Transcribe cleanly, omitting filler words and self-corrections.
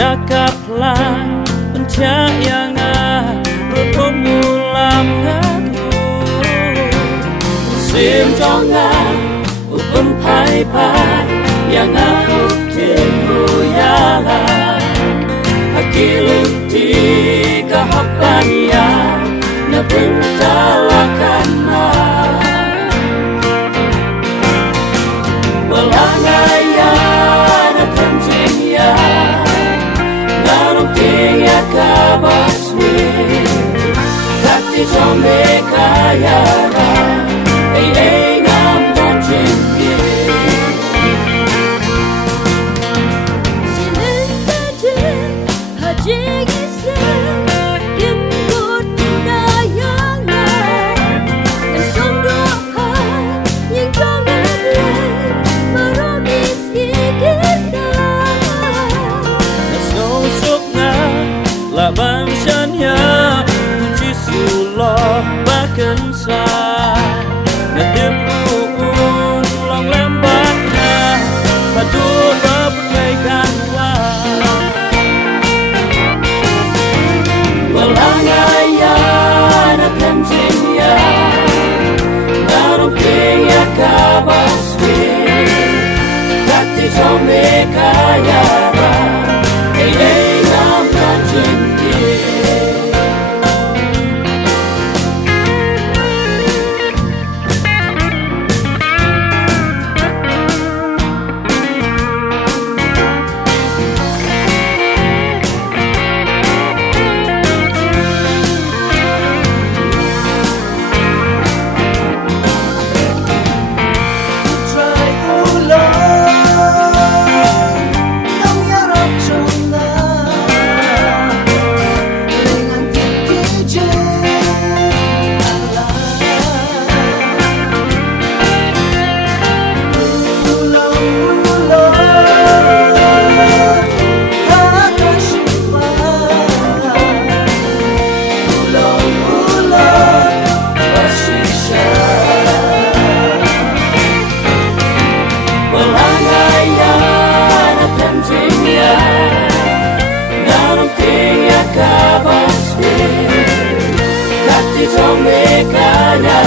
Cakaplah pencahayaan berpemulam aku Sim jongan upun pai-pai yang aku timu yalan Hakilunti kahapannya Nabintalakan Walangaya natanjingya Nanungtiya kabasmi Kati jombe kayara Ay ngam najingye Sinentajin hajigise Gimbut pindayangan Dan sondoha Yang jongan Marogis higita Nasusok na laban siya Puji sulok bahkan sa Ngadimruun long lembat na Padu berbagaikan Walangaya na tensinya Nanungtiya kabaswi Kati jombe kayara Ay ngam najingye Kabaswi, kati jombe kaya